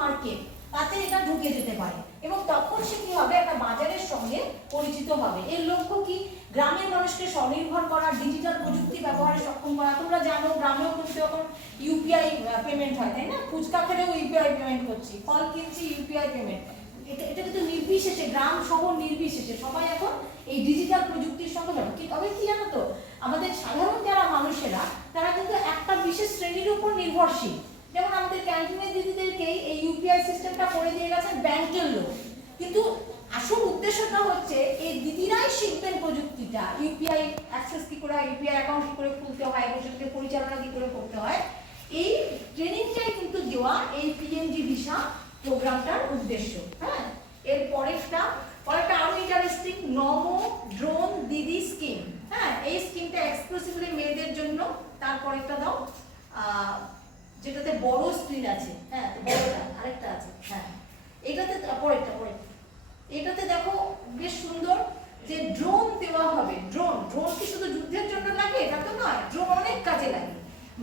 Market, তাতে এটা ঢুকে যেতে পারে এবং তখন সে কি হবে, একটা বাজারের সঙ্গে পরিচিত হবে। এর লক্ষ্য কি, গ্রামের মানুষকে স্বনির্ভর করা, ডিজিটাল প্রযুক্তি ব্যবহারে সক্ষম করা। তোমরা জানো গ্রামেও কিন্তু এখন ইউপিআই পেমেন্ট হয়, তাই না? ফুচকা খেলেও ইউপিআই পেমেন্ট করছি, ফল কিনছি ইউপিআই পেমেন্ট। এটা কিন্তু নির্বিশেষে, গ্রাম শহর নির্বিশেষে সবাই এখন এই ডিজিটাল প্রযুক্তির সঙ্গে জড়িত। তবে কি জানো তো, আমাদের সাধারণ যারা মানুষেরা তারা কিন্তু একটা বিশেষ শ্রেণীর উপর নির্ভরশীল। যেমন আমাদের ক্যান্টিনের দিদিদেরকেই এই ইউপিআই সিস্টেমটা করে দিয়ে গেছেন ব্যাংকের লোক, কিন্তু আসল উদ্দেশ্যটা হচ্ছে এই দিদিরাই শিখবেন প্রযুক্তিটা, ইউপিআই অ্যাক্সেস কি করে হয়, ইউপিআই অ্যাকাউন্ট কি করে খুলতে হয়, সেটাকে পরিচালনা কি করে করতে হয়, এই ট্রেনিংটাই কিন্তু দেওয়া এই পিএমজি দিশা প্রোগ্রামটার উদ্দেশ্য। হ্যাঁ, এর পরেরটা আরো ইন্টারেস্টিং, নমো ড্রোন দিদি স্কিম। হ্যাঁ, এই স্কিমটা এক্সক্লুসিভলি মেয়েদের জন্য। তারপরেরটা দাও, যেটাতে বড় স্ক্রিন আছে। হ্যাঁ, বড়টা আরেকটা আছে। হ্যাঁ, এটাতে পরেরটা এটাতে দেখো বেশ সুন্দর যে ড্রোন দেওয়া হবে। ড্রোন কি শুধু যুদ্ধের জন্য লাগে এটা তো নয়, ড্রোন অনেক কাজে লাগে।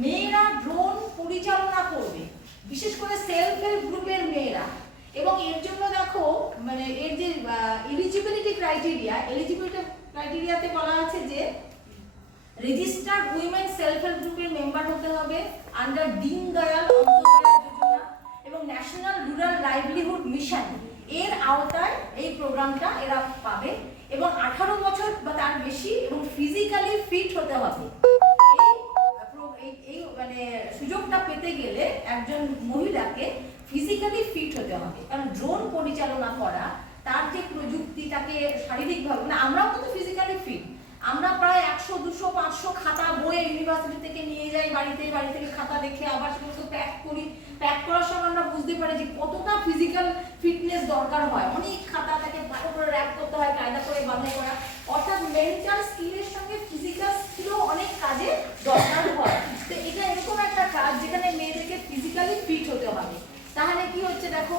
মেয়েরা ড্রোন পরিচালনা করবে, বিশেষ করে সেলফ হেল্প গ্রুপের মেয়েরা। এবং এর জন্য দেখো মানে এর যে এলিজিবিলিটি ক্রাইটেরিয়াতে বলা আছে যে রেজিস্টার্ড উইমেন সেলফ হেল্প গ্রুপের মেম্বার হতে হবে আন্ডার দীনদয়াল অন্ত্যোদয়া যোজনা এবং ন্যাশনাল রুরাল লাইভলিহুড মিশন এর আওতায় এই প্রোগ্রামটা এরা পাবে এবং 18 বছর বা তার বেশি এবং ফিজিক্যালি ফিট হতে হবে। এই মানে সুযোগটা পেতে গেলে একজন মহিলাকে ফিজিক্যালি ফিট হতে হবে, কারণ ড্রোন পরিচালনা করা তার যে প্রযুক্তি, তাকে শারীরিকভাবে, মানে আমরাও কিন্তু ফিজিক্যালি ফিট, আমরা প্রায় 100, 200, 500 খাতা বই ইউনিভার্সিটি থেকে নিয়ে যাই বাড়ি থেকে খাতা দেখে আবার সেগুলো প্যাক করি। প্যাক করার সময় আমরা বুঝতে পারি যে কতটা ফিজিক্যাল ফিটনেস দরকার হয়, অনেক খাতা তাকে ভালো করে র্যাপ করতে হয়, কায়দা করে বাঁধাই করা, অর্থাৎ মেন্টাল স্কিলের সঙ্গে ফিজিক্যাল স্কিলও অনেক কাজে দরকার হয়। তো এটা এরকম একটা কাজ যেখানে মেয়েদেরকে ফিজিক্যালি ফিট হতে হবে। তাহলে কি হচ্ছে দেখো,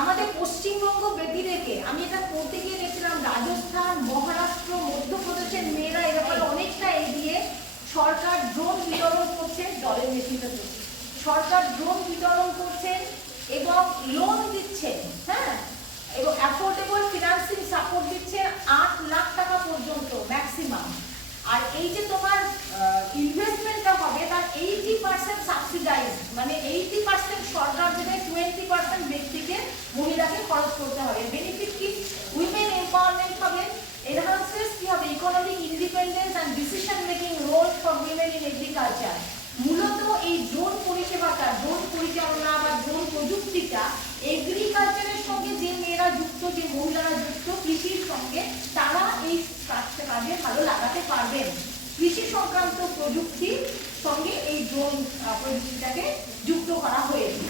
আমাদের পশ্চিমবঙ্গ ব্যতি রেখে আমি এটা পড়তে গিয়ে দেখছিলাম রাজস্থান, মহারাষ্ট্র, মধ্যপ্রদেশের মেয়েরা এ ব্যাপারে অনেকটা এগিয়ে। সরকার ড্রোন বিতরণ করছে, জলের মেশিনটা চলছে, সরকার ড্রোন বিতরণ করছেন এবং লোন দিচ্ছেন। হ্যাঁ, এবং অ্যাফোর্ডেবল ফিনান্সিং সাপোর্ট দিচ্ছেন 8 লাখ টাকা পর্যন্ত ম্যাক্সিমাম। আর এই যে তোমার ইনভেস্টমেন্টটা হবে তার 80% সাবসিডাইজ, মানে 80% সরকার দেবে, 20% ব্যক্তিকে মহিলাকে খরচ করতে হবে। বেনিফিট কি, উইমেন এম্পাওয়ারমেন্ট হবে, এনহান্সেস কি হবে, economic independence and decision making role for women in agriculture. মূলত এই ড্রোন পরিষেবাটা, ড্রোন পরিচালনা বা ড্রোন প্রযুক্তিটা এগ্রিকালচারের সঙ্গে যে মেয়েরা যুক্ত, যে মহিলারা যুক্ত কৃষির সঙ্গে, তারা এই কাজে ভালো লাগাতে পারবেন। কৃষি সংক্রান্ত প্রযুক্তির সঙ্গে এই ড্রোন প্রযুক্তিটাকে যুক্ত করা হয়েছে।